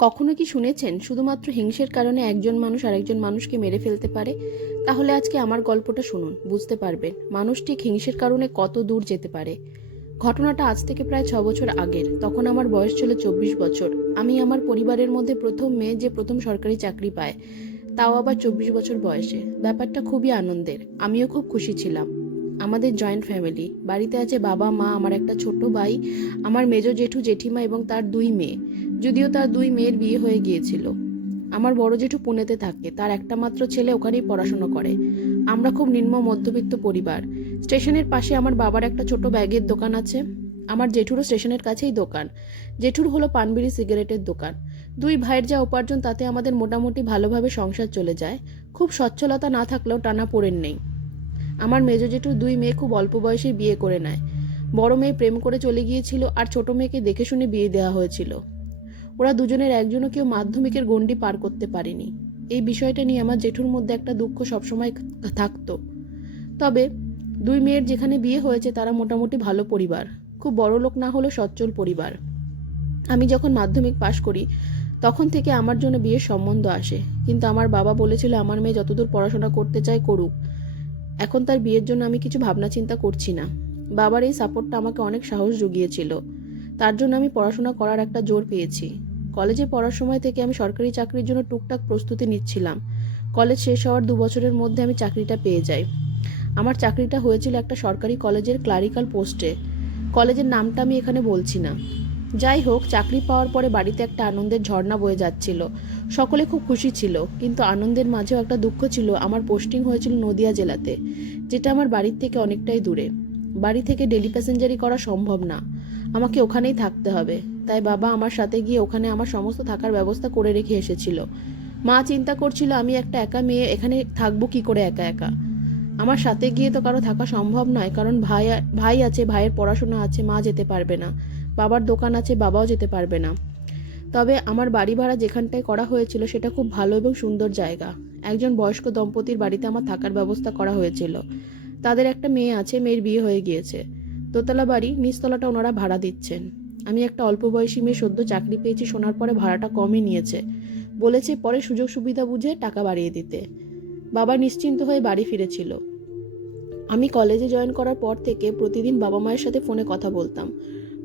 কখনো কি শুনেছেন শুধুমাত্র হিংসের কারণে একজন মানুষ আরেকজন মানুষকে মেরে ফেলতে পারে? তাহলে আজকে আমার গল্পটা শুনুন, বুঝতে পারবেন মানুষ ঠিক হিংসের কারণে কত দূর যেতে পারে। ঘটনাটা আজ থেকে প্রায় 6 বছর আগের। তখন আমার বয়স ছিল 24 বছর। আমি আমার পরিবারের মধ্যে প্রথম মেয়ে যে প্রথম সরকারি চাকরি পায়, তাও আবার 24 বছর বয়সে। ব্যাপারটা খুবই আনন্দের, আমিও খুব খুশি ছিলাম। আমাদের জয়েন্ট ফ্যামিলি, বাড়িতে আছে বাবা মা, আমার একটা ছোট ভাই, আমার মেজো জেঠু জেঠিমা এবং তার 2 মেয়ে। যদিও তার 2 মেয়ের বিয়ে হয়ে গিয়েছিল। আমার বড় জেঠু পুনেতে থাকে, তার একটা মাত্র ছেলে ওখানেই পড়াশোনা করে। আমরা খুব নিম্ন মধ্যবিত্ত পরিবার। স্টেশনের পাশে আমার বাবার একটা ছোট ব্যাগের দোকান আছে। আমার জেঠুরও স্টেশনের কাছেই দোকান। জেঠুর হলো পানবিড়ি সিগারেটের দোকান। 2 ভাইয়ের যা উপার্জন তাতে আমাদের মোটামুটি ভালোভাবে সংসার চলে যায়। খুব সচ্ছলতা না থাকলেও টানা পড়েন নেই। আমার মেজো জেঠুর 2 মেয়ে খুব অল্প বয়সে বিয়ে করে নেয়। বড় মেয়ে প্রেম করে চলে গিয়েছিল, আর ছোট মেয়েকে দেখে শুনে বিয়ে দেওয়া হয়েছিল। ওরা দুজনের একজনও কেউ মাধ্যমিকের গণ্ডি পার করতে পারেনি। এই বিষয়টা নিয়ে আমার জেঠুর মধ্যে একটা দুঃখ সবসময় থাকতো। তবে 2 মেয়ের যেখানে বিয়ে হয়েছে তারা মোটামুটি ভালো পরিবার, খুব বড় লোক না হলেও সচ্ছল পরিবার। আমি যখন মাধ্যমিক পাশ করি তখন থেকে আমার জন্য বিয়ের সম্বন্ধ আসে, কিন্তু আমার বাবা বলেছিল আমার মেয়ে যতদূর পড়াশোনা করতে চায় করুক। এখন তার বিয়ের জন্য আমি কিছু ভাবনা চিন্তা করছি না। বাবার এই সাপোর্টটা আমাকে অনেক সাহস জুগিয়েছিল। তার জন্য আমি পড়াশোনা করার একটা জোর পেয়েছি। কলেজে পড়ার সময় থেকে আমি সরকারি চাকরির জন্য টুকটাক প্রস্তুতি নিচ্ছিলাম। কলেজ শেষ হওয়ার 2 বছরের মধ্যে আমি চাকরিটা পেয়ে যাই। আমার চাকরিটা হয়েছিল একটা সরকারি কলেজের ক্লারিক্যাল পোস্টে। কলেজের নামটা আমি এখানে বলছি না। যাই হোক, চাকরি পাওয়ার পরে বাড়িতে একটা আনন্দের ঝর্ণা বয়ে যাচ্ছিল। সকলে খুব খুশি ছিল, কিন্তু আনন্দের মাঝেও একটা দুঃখ ছিল। আমার পোস্টিং হয়েছিল নদিয়া জেলাতে, যেটা আমার বাড়ির থেকে অনেকটাই দূরে। বাড়ি থেকে ডেলি প্যাসেঞ্জারি করা সম্ভব না, আমাকে ওখানেই থাকতে হবে। তাই বাবা আমার সাথে গিয়ে ওখানে আমার সমস্ত থাকার ব্যবস্থা করে রেখে এসেছিল। মা চিন্তা করছিল আমি একটা একা মেয়ে এখানে থাকবো কি করে একা একা। আমার সাথে গিয়ে তো কারো থাকা সম্ভব নয়, কারণ ভাই আছে, ভাইয়ের পড়াশোনা আছে, মা যেতে পারবে না। বাবার দোকান আছে, বাবাও যেতে পারবে না। তবে আমার বাড়ি ভাড়া যেখানটায় করা হয়েছিল সেটা খুব ভালো এবং সুন্দর জায়গা। একজন বয়স্ক দম্পতির বাড়িতে আমার থাকার ব্যবস্থা করা হয়েছিল। তাদের একটা মেয়ে আছে, মেয়ের বিয়ে হয়ে গিয়েছে। দোতলা বাড়ি, নিচতলাটা ওনারা ভাড়া দিচ্ছেন। আমি একটা অল্প বয়সী মেয়ে, সদ্য চাকরি পেয়েছি শোনার পরে ভাড়াটা কমই নিয়েছে। বলেছে পরে সুযোগ সুবিধা বুঝে টাকা বাড়িয়ে দিতে। বাবা নিশ্চিন্ত হয়ে বাড়ি ফিরেছিল। আমি কলেজে জয়েন করার পর থেকে প্রতিদিন বাবা মায়ের সাথে ফোনে কথা বলতাম।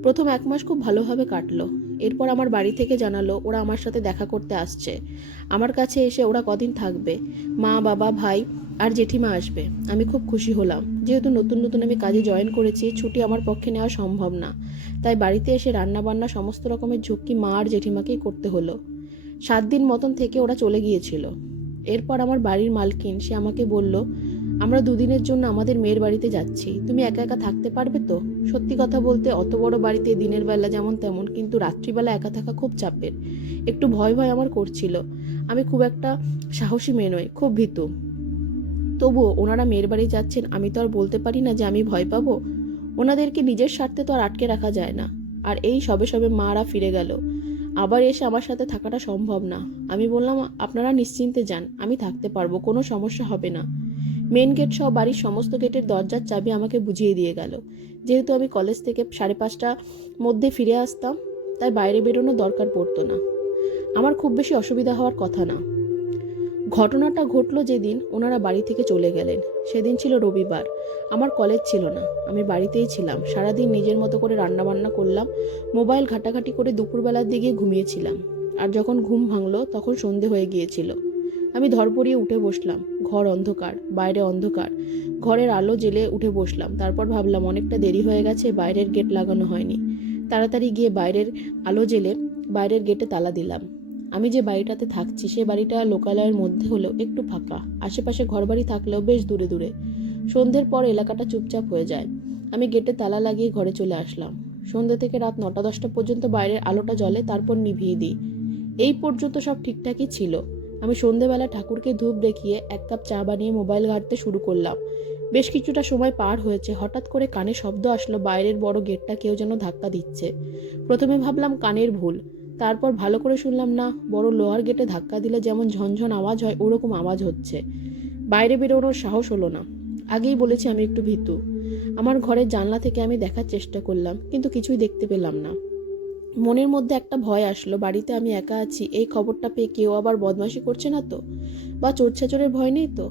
প্রথম 1 মাস খুব ভালোভাবে কাটলো। এরপর আমার বাড়ি থেকে জানালো ওরা আমার সাথে দেখা করতে আসছে। আমার কাছে এসে ওরা কদিন থাকবে। মা, বাবা, ভাই আর জেঠিমা আসবে। আমি খুব খুশি হলাম। যেহেতু নতুন নতুন আমি কাজে জয়েন করেছি, ছুটি আমার পক্ষে নেওয়া সম্ভব না। তাই বাড়িতে এসে রান্না বান্না সমস্ত রকমের ঝক্কি মা আর জেঠিমাকেই করতে হলো। 7 দিন মতন থেকে ওরা চলে গিয়েছিল। এরপর আমার বাড়ির মালকিন সে আমাকে বলল, আমরা 2 দিনের জন্য আমাদের মেয়ের বাড়িতে যাচ্ছি, তুমি একা একা থাকতে পারবে তো? সত্যি কথা বলতে অত বড় বাড়িতে দিনের বেলা যেমন তেমন, কিন্তু রাত্রিবেলা একা থাকা খুব চাপের। একটু ভয় ভয় আমার করছিল। আমি খুব একটা সাহসী মেয়ে নই, খুব ভীতু। তবুও ওনারা মেয়ের বাড়ি যাচ্ছেন, আমি তো আর বলতে পারি না যে আমি ভয় পাবো। ওনাদেরকে নিজের স্বার্থে তো আর আটকে রাখা যায় না। আর এই সবে সবে মারা ফিরে গেল, আবার এসে আমার সাথে থাকাটা সম্ভব না। আমি বললাম আপনারা নিশ্চিন্তে যান, আমি থাকতে পারবো, কোনো সমস্যা হবে না। মেন গেট সহ বাড়ির সমস্ত গেটের দরজার চাবি আমাকে বুঝিয়ে দিয়ে গেল। যেহেতু আমি কলেজ থেকে 5:30টার মধ্যে ফিরে আসতাম, তাই বাইরে বেরোনোর দরকার পড়তো না। আমার খুব বেশি অসুবিধা হওয়ার কথা না। ঘটনাটা ঘটলো যেদিন ওনারা বাড়ি থেকে চলে গেলেন, সেদিন ছিল রবিবার। আমার কলেজ ছিল না, আমি বাড়িতেই ছিলাম। সারাদিন নিজের মতো করে রান্নাবান্না করলাম, মোবাইল ঘাটাঘাটি করে দুপুরবেলার দিকে ঘুমিয়েছিলাম। আর যখন ঘুম ভাঙলো তখন সন্ধে হয়ে গিয়েছিল। আমি ধরপড়িয়ে উঠে বসলাম। ঘর অন্ধকার, বাইরে অন্ধকার। ঘরের আলো জ্বেলে উঠে বসলাম। তারপর ভাবলাম অনেকটা দেরি হয়ে গেছে, বাইরের গেট লাগানো হয়নি। তাড়াতাড়ি গিয়ে বাইরের আলো জ্বেলে বাইরের গেটে তালা দিলাম। আমি যে বাড়িটাতে থাকছি সে বাড়িটা লোকালয়ের মধ্যে হলেও একটু ফাঁকা। আশেপাশে ঘরবাড়ি থাকলেও বেশ দূরে দূরে। সন্ধ্যের পর এলাকাটা চুপচাপ হয়ে যায়। আমি গেটে তালা লাগিয়ে ঘরে চলে আসলাম। সন্ধ্যে থেকে রাত 9টা-10টা পর্যন্ত বাইরের আলোটা জ্বলে, তারপর নিভিয়ে দিই। এই পর্যন্ত সব ঠিকঠাকই ছিল। আমি সন্ধ্যেবেলা ঠাকুরকে ধূপ দেখিয়ে 1 কাপ চা বানিয়ে মোবাইল ঘাঁটতে শুরু করলাম। বেশ কিছুটা সময় পার হয়েছে, হঠাৎ করে কানে শব্দ আসলো, বাইরের বড় গেটটা কেউ যেন ধাক্কা দিচ্ছে। প্রথমে ভাবলাম কানের ভুল, তারপর ভালো করে শুনলাম না, বড় লোহার গেটে ধাক্কা দিলে যেমন ঝনঝন আওয়াজ হয় ওরকম আওয়াজ হচ্ছে। বাইরে বেরোনোর সাহস হলো না। আগেই বলেছি আমি একটু ভীতু। আমার ঘরের জানলা থেকে আমি দেখার চেষ্টা করলাম, কিন্তু কিছুই দেখতে পেলাম না। মনের মধ্যে একটা ভয় আসলো, বাড়িতে আমি একা আছি, এই খবরটা পেয়ে কেউ আবার বদমাশি করছে না তো, বা চোরছাচোরের ভয় নেই তো।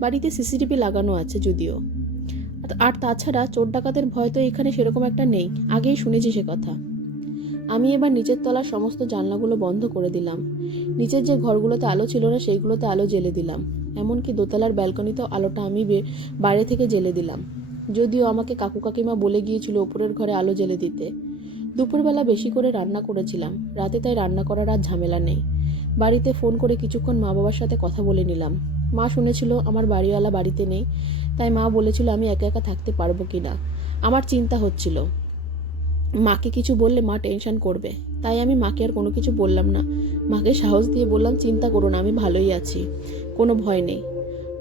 বাড়িতে সিসিটিভি লাগানো আছে যদিও, আর তাছাড়া চোর ডাকাতের ভয় তো এখানে সেরকম একটা নেই, আগেই শুনেছি সে কথা। আমি এবার নিচের তলার সমস্ত জানলাগুলো বন্ধ করে দিলাম। নিচের যে ঘরগুলোতে আলো ছিল না সেইগুলোতে আলো জ্বেলে দিলাম। এমনকি দোতলার ব্যালকনিতেও আলোটা আমি বাইরে থেকে জ্বেলে দিলাম। যদিও আমাকে কাকু কাকিমা বলে গিয়েছিল ওপরের ঘরে আলো জ্বেলে দিতে। দুপুরবেলা বেশি করে রান্না করেছিলাম, রাতে তাই রান্না করার আর ঝামেলা নেই। বাড়িতে ফোন করে কিছুক্ষণ মা বাবার সাথে কথা বলে নিলাম। মা শুনেছিল আমার বাড়িওয়ালা বাড়িতে নেই, তাই মা বলেছিল আমি একা একা থাকতে পারবো কিনা। আমার চিন্তা হচ্ছিল মাকে কিছু বললে মা টেনশন করবে, তাই আমি মাকে আর কোনো কিছু বললাম না। মাকে সাহস দিয়ে বললাম, চিন্তা করো না, আমি ভালোই আছি, কোনো ভয় নেই।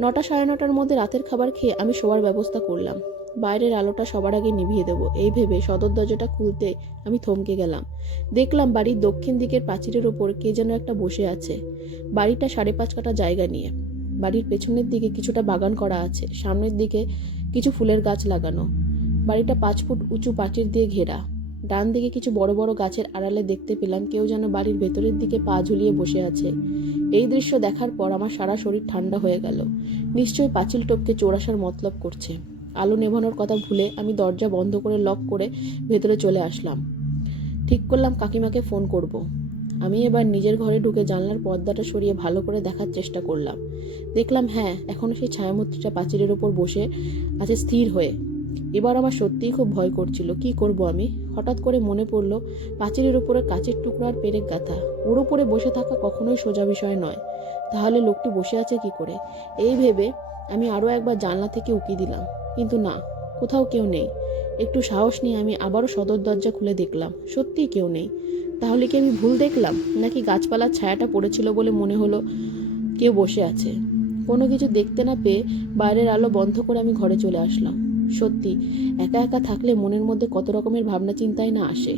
9টা সাড়ে 9টার মধ্যে রাতের খাবার খেয়ে আমি শোয়ার ব্যবস্থা করলাম। বাইরের আলোটা সবার আগে নিভিয়ে দেবো এই ভেবে সদর দরজাটা খুলতে আমি থমকে গেলাম। দেখলাম বাড়ির দক্ষিণ দিকের প্রাচীরের ওপর কে যেন একটা বসে আছে। বাড়িটা 5.5 কাঠা জায়গা নিয়ে। বাড়ির পেছনের দিকে কিছুটা বাগান করা আছে, সামনের দিকে কিছু ফুলের গাছ লাগানো। বাড়িটা 5 ফুট উঁচু প্রাচীর দিয়ে ঘেরা। ডান দিকে কিছু বড় বড় গাছের আড়ালে দেখতে পেলাম কেউ যেন বাড়ির ভেতরের দিকে পা ঝুলিয়ে বসে আছে। এই দৃশ্য দেখার পর আমার সারা শরীর ঠান্ডা হয়ে গেল। নিশ্চয়ই পাঁচিল টপকে চোর আসার মতলব করছে। আলো নেভানোর কথা ভুলে আমি দরজা বন্ধ করে লক করে ভেতরে চলে আসলাম। ঠিক করলাম কাকিমাকে ফোন করব। আমি এবার নিজের ঘরে ঢুকে জানলার পর্দাটা সরিয়ে ভালো করে দেখার চেষ্টা করলাম। দেখলাম হ্যাঁ, এখনো সেই ছায়ামূর্তিটা পাঁচিলের ওপর বসে আছে স্থির হয়ে। এবার আমার সত্যিই খুব ভয় করছিল, কি করব আমি। হঠাৎ করে মনে পড়ল পাঁচিলের উপরে কাচের টুকরো আর পেরেক গাঁথা, ওর উপরে বসে থাকা কখনোই সোজা বিষয় নয়। তাহলে লোকটি বসে আছে কি করে? এই ভেবে আমি আরও একবার জানলা থেকে উকি দিলাম, কিন্তু না, কোথাও কেউ নেই। একটু সাহস নিয়ে আমি আবারও সদর দরজা খুলে দেখলাম, সত্যিই কেউ নেই। তাহলে কি আমি ভুল দেখলাম, নাকি গাছপালার ছায়াটা পড়েছিল বলে মনে হলো কেউ বসে আছে? কোনো কিছু দেখতে না পেয়ে বাইরের আলো বন্ধ করে আমি ঘরে চলে আসলাম। সত্যি একা একা থাকলে মনের মধ্যে কত রকমের ভাবনা চিন্তাই না আসে।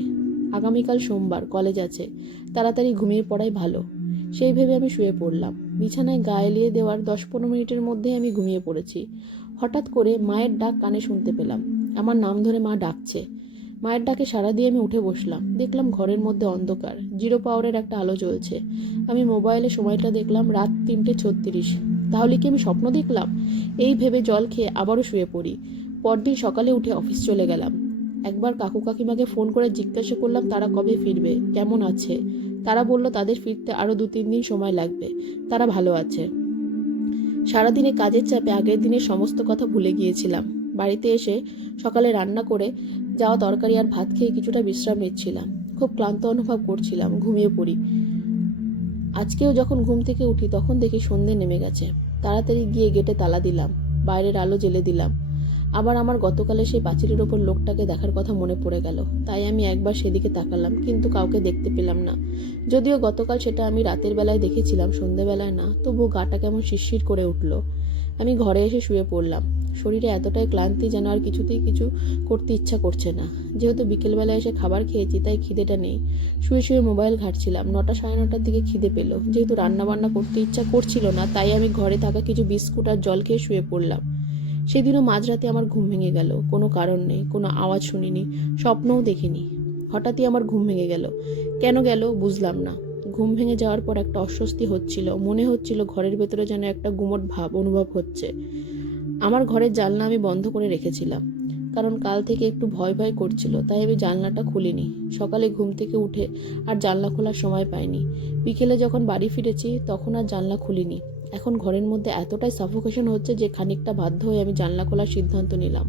আগামীকাল সোমবার, কলেজ আছে, তাড়াতাড়ি ঘুমিয়ে পড়াই ভালো, সেই ভেবে আমি শুয়ে পড়লাম। বিছানায় গা এলিয়ে দেওয়ার 10-15 মিনিটের মধ্যেই আমি ঘুমিয়ে পড়েছি। হঠাৎ করে মায়ের ডাক কানে শুনতে পেলাম। আমার নাম ধরে মা ডাকছে। মায়ের ডাকে সাড়া দিয়ে আমি উঠে বসলাম। দেখলাম ঘরের মধ্যে অন্ধকার, 0 পাওয়ারের একটা আলো জ্বলছে। আমি মোবাইলে সময়টা দেখলাম রাত 3:36। তাহলে কি আমি স্বপ্ন দেখলাম? এই ভেবে জল খেয়ে আবারও শুয়ে পড়ি। পরদিন সকালে উঠে অফিস চলে গেলাম। একবার কাকু কাকিমাকে ফোন করে জিজ্ঞাসা করলাম তারা কবে ফিরবে, কেমন আছে। তারা বলল তাদের ফিরতে আরও 2-3 দিন সময় লাগবে, তারা ভালো আছে। সারাদিনে কাজের চাপে আগের দিনের সমস্ত কথা ভুলে গিয়েছিলাম। বাড়িতে এসে সকালে রান্না করে যাওয়া তরকারি আর ভাত খেয়ে কিছুটা বিশ্রাম নিচ্ছিলাম। খুব ক্লান্ত অনুভব করছিলাম, ঘুমিয়ে পড়ি। আজকেও যখন ঘুম থেকে উঠি তখন দেখি সন্ধে নেমে গেছে। তাড়াতাড়ি গিয়ে গেটে তালা দিলাম, বাইরের আলো জ্বেলে দিলাম। আবার আমার গতকালে সেই পাঁচিলের ওপর লোকটাকে দেখার কথা মনে পড়ে গেল। তাই আমি একবার সেদিকে তাকালাম, কিন্তু কাউকে দেখতে পেলাম না। যদিও গতকাল সেটা আমি রাতের বেলায় দেখেছিলাম, সন্ধ্যেবেলায় না, তবু গাটা কেমন শিরশির করে উঠল। আমি ঘরে এসে শুয়ে পড়লাম। শরীরে এতটাই ক্লান্তি যেন আর কিছুতেই কিছু করতে ইচ্ছা করছে না। যেহেতু বিকেলবেলায় এসে খাবার খেয়েছি তাই খিদেটা নেই। শুয়ে শুয়ে মোবাইল ঘাঁটছিলাম। 9টা সাড়ে 9টার দিকে খিদে পেল। যেহেতু রান্না বান্না করতে ইচ্ছা করছিল না, তাই আমি ঘরে থাকা কিছু বিস্কুট আর জল খেয়ে শুয়ে পড়লাম। সেদিনও মাঝরাতে আমার ঘুম ভেঙে গেল। কোনো কারণ নেই, কোনো আওয়াজ শুনিনি, স্বপ্নও দেখিনি। হঠাৎই আমার ঘুম ভেঙে গেল। কেন গেল বুঝলাম না। ঘুম ভেঙে যাওয়ার পর একটা অস্বস্তি হচ্ছিল, মনে হচ্ছিল ঘরের ভেতরে যেন একটা গুমট ভাব অনুভব হচ্ছে। আমার ঘরের জানলা আমি বন্ধ করে রেখেছিলাম, কারণ কাল থেকে একটু ভয় ভয় করছিল, তাই আমি জানলাটা খুলিনি। সকালে ঘুম থেকে উঠে আর জানলা খোলার সময় পাইনি। বিকেলে যখন বাড়ি ফিরেছি তখন আর জানলা খুলিনি। এখন ঘরের মধ্যে এতটাই সাফোকেশন হচ্ছে যে খানিকটা বাধ্য হয়ে আমি জানলা খোলার সিদ্ধান্ত নিলাম।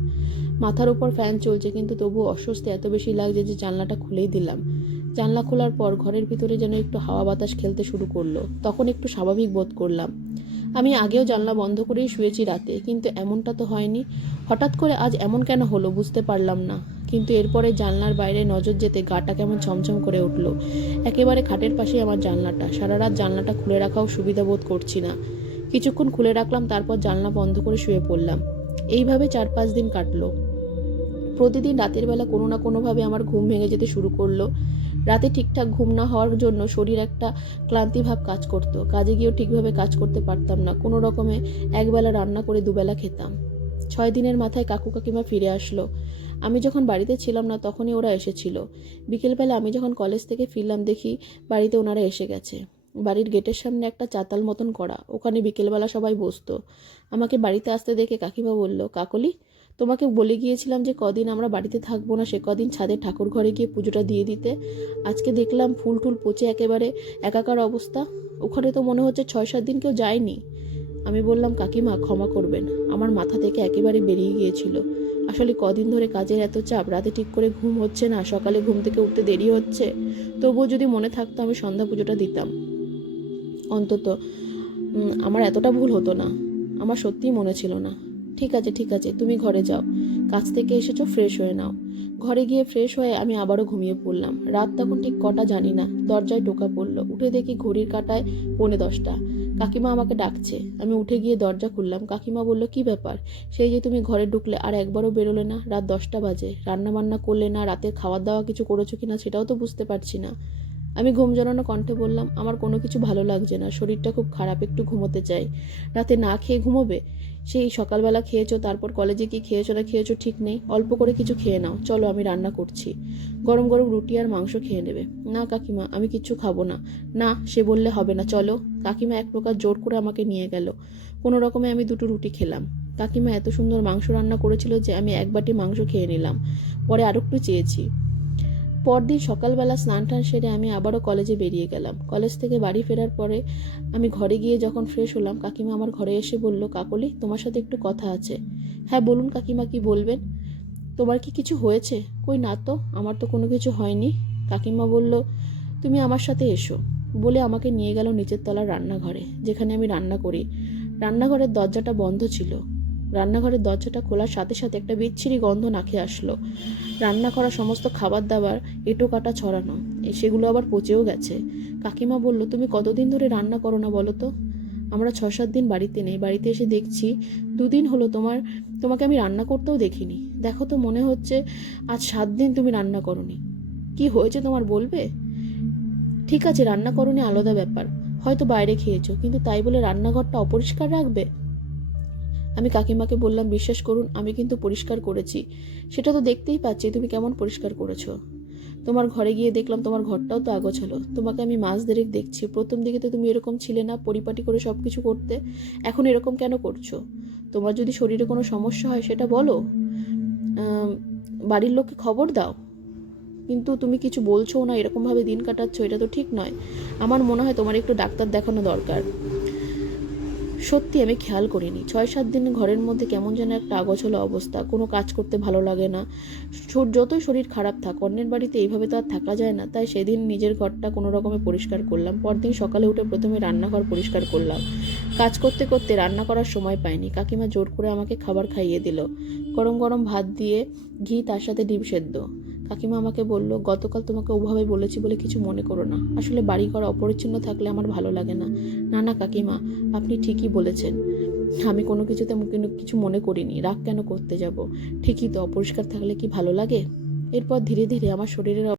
মাথার উপর ফ্যান চলছে, কিন্তু তবুও অস্বস্তি এত বেশি লাগছে যে জানলাটা খুলেই দিলাম। জানলা খোলার পর ঘরের ভিতরে যেন একটু হাওয়া বাতাস খেলতে শুরু করলো। তখন একটু স্বাভাবিক বোধ করলাম। আমি আগেও জানলা বন্ধ করেই শুয়েছি রাতে, কিন্তু এমনটা তো হয়নি। হঠাৎ করে আজ এমন কেন হলো বুঝতে পারলাম না। কিন্তু এরপরে জানলার বাইরে নজর যেতে গাটা কেমন ছমছম করে উঠল। একেবারে খাটের পাশেই আমার জানলাটা। সারা রাত জানলাটা খুলে রাখাও সুবিধা বোধ করছি না। কিছুক্ষণ খুলে রাখলাম, তারপর জানলা বন্ধ করে শুয়ে পড়লাম। এইভাবে 4-5 দিন কাটলো। প্রতিদিন রাতের বেলা কোনো না কোনোভাবে আমার ঘুম ভেঙে যেতে শুরু করলো। রাতে ঠিকঠাক ঘুম না হওয়ার জন্য শরীর একটা ক্লান্তিভাব কাজ করতো। কাজে গিয়েও ঠিকভাবে কাজ করতে পারতাম না। কোনো রকমে একবেলা রান্না করে দুবেলা খেতাম। 6 দিনের মাথায় কাকু কাকিমা ফিরে আসলো। আমি যখন বাড়িতে ছিলাম না তখনই ওরা এসেছিল। বিকেলবেলা আমি যখন কলেজ থেকে ফিরলাম দেখি বাড়িতে ওনারা এসে গেছে। বাড়ির গেটের সামনে একটা চাতাল মতন করা, ওখানে বিকেলবেলা সবাই বসতো। আমাকে বাড়িতে আসতে দেখে কাকিমা বলল, কাকলি, তোমাকে বলে গিয়েছিলাম যে কদিন আমরা বাড়িতে থাকবো না, সে কদিন ছাদে ঠাকুর ঘরে গিয়ে পুজোটা দিয়ে দিতে। আজকে দেখলাম ফুল টুল পচে একেবারে একাকার অবস্থা। ওখানে তো মনে হচ্ছে 6-7 দিন কেউ যায়নি। আমি বললাম, কাকিমা ক্ষমা করবেন, আমার মাথা থেকে একেবারে বেরিয়ে গিয়েছিল। আসলে কদিন ধরে কাজের এত চাপ, রাতে ঠিক করে ঘুম হচ্ছে না, সকালে ঘুম থেকে উঠতে দেরি হচ্ছে। তবুও যদি মনে থাকতো আমি সন্ধ্যা পুজোটা দিতাম অন্তত, আমার এতটা ভুল হতো না। আমার সত্যিই মনে ছিল না। ঠিক আছে, তুমি ঘরে যাও, কাজ থেকে এসেছো, ফ্রেশ হয়ে নাও। ঘরে গিয়ে ফ্রেশ হয়ে আমি আবারও ঘুমিয়ে পড়লাম। রাত তখন ঠিক কটা জানি না। দরজায় টোকা পড়লো। উঠে দেখি ঘড়ির কাঁটায় 9:45। কাকিমা আমাকে ডাকছে। আমি উঠে গিয়ে দরজা খুললাম। কাকিমা বলল, কি ব্যাপার? সেই যে তুমি ঘরে ঢুকলে আর একবারও বেরোলে না। রাত 10টা বাজে, রান্না বান্না করলে না, রাতের খাওয়ার দাওয়া কিছু করেছো কিনা সেটাও তো বুঝতে পারছি না। আমি ঘুম জড়ানো কণ্ঠে বললাম, আমার কোনো কিছু ভালো লাগছে না, শরীরটা খুব খারাপ, একটু ঘুমোতে চাই। রাতে না খেয়ে ঘুমোবে? সেই সকালবেলা খেয়েছো, তারপর কলেজে কি খেয়েছো না খেয়েছো ঠিক নেই। অল্প করে কিছু খেয়ে নাও, চলো আমি রান্না করছি, গরম গরম রুটি আর মাংস খেয়ে নেবে। না কাকিমা, আমি কিচ্ছু খাবো না। না, সে বললে হবে না, চলো। কাকিমা এক প্রকার জোর করে আমাকে নিয়ে গেল। কোনো রকমে আমি 2টো রুটি খেলাম। কাকিমা এত সুন্দর মাংস রান্না করেছিল যে আমি 1 বাটি মাংস খেয়ে নিলাম। পরে আরো একটু চেয়েছি। পরদিন সকালবেলা স্নান টান সেরে আমি আবারও কলেজে বেরিয়ে গেলাম। কলেজ থেকে বাড়ি ফেরার পরে আমি ঘরে গিয়ে যখন ফ্রেশ হলাম, কাকিমা আমার ঘরে এসে বলল, কাকলি, তোমার সাথে একটু কথা আছে। হ্যাঁ বলুন কাকিমা, কি বলবেন? তোমার কি কিছু হয়েছে? কই না তো, আমার তো কোনো কিছু হয়নি। কাকিমা বলল, তুমি আমার সাথে এসো। বলে আমাকে নিয়ে গেল নিচের তলার রান্নাঘরে, যেখানে আমি রান্না করি। রান্নাঘরের দরজাটা বন্ধ ছিল। রান্নাঘরের দরজাটা খোলার সাথে সাথে একটা বিচ্ছিরি গন্ধ নাকে আসলো। রান্না করা সমস্ত খাবার দাবার এঁটো কাটা ছড়ানো, সেগুলো আবার পচেও গেছে। কাকিমা বলল, তুমি কতদিন ধরে রান্না করো না বলো তো? আমরা 6-7 দিন বাড়িতে নেই, বাড়িতে এসে দেখছি 2 দিন হলো তোমাকে আমি রান্না করতেও দেখিনি। দেখো তো, মনে হচ্ছে আজ 7 দিন তুমি রান্না করোনি। কি হয়েছে তোমার বলবে? ঠিক আছে, রান্না করোনি আলাদা ব্যাপার, হয়তো বাইরে খেয়েছো, কিন্তু তাই বলে রান্নাঘরটা অপরিষ্কার রাখবে? আমি কাকিমাকে বললাম, বিশ্বাস করুন, আমি কিন্তু পরিষ্কার করেছি। সেটা তো দেখতেই পাচ্ছি তুমি কেমন পরিষ্কার করেছো। তোমার ঘরে গিয়ে দেখলাম তোমার ঘরটাও তো আগোছালো। তোমাকে আমি মাস দেড়েক দেখছি, প্রথম দিকে তো তুমি এরকম ছিলে না, পরিপাটি করে সব কিছু করতে। এখন এরকম কেন করছো? তোমার যদি শরীরে কোনো সমস্যা হয় সেটা বলো, বাড়ির লোককে খবর দাও। কিন্তু তুমি কিছু বলছো না, এরকমভাবে দিন কাটাচ্ছ, এটা তো ঠিক নয়। আমার মনে হয় তোমার একটু ডাক্তার দেখানো দরকার। সত্যি আমি খেয়াল করিনি, 6-7 দিন ঘরের মধ্যে কেমন যেন একটা আগোছালো অবস্থা, কোনো কাজ করতে ভালো লাগে না। যতই শরীর খারাপ থাক, অন্যের বাড়িতে এইভাবে তো আর থাকা যায় না। তাই সেদিন নিজের ঘরটা কোনো রকমে পরিষ্কার করলাম। পরদিন সকালে উঠে প্রথমে রান্নাঘর পরিষ্কার করলাম। কাজ করতে করতে রান্না করার সময় পাইনি। কাকিমা জোর করে আমাকে খাবার খাইয়ে দিল, গরম গরম ভাত দিয়ে ঘি, তার সাথে ডিম সেদ্ধ। কাকিমা আমাকে বলল, গতকাল তোমাকে ওভাবে বলেছি বলে কিছু মনে করো না, আসলে বাড়িঘর অপরিচ্ছন্ন থাকলে আমার ভালো লাগে না। না না কাকিমা, আপনি ঠিকই বলেছেন, আমি কোনো কিছুতে কিছু মনে করিনি, রাগ কেন করতে যাব? ঠিকই তো, অপরিষ্কার থাকলে কি ভালো লাগে? এরপর ধীরে ধীরে আমার শরীরের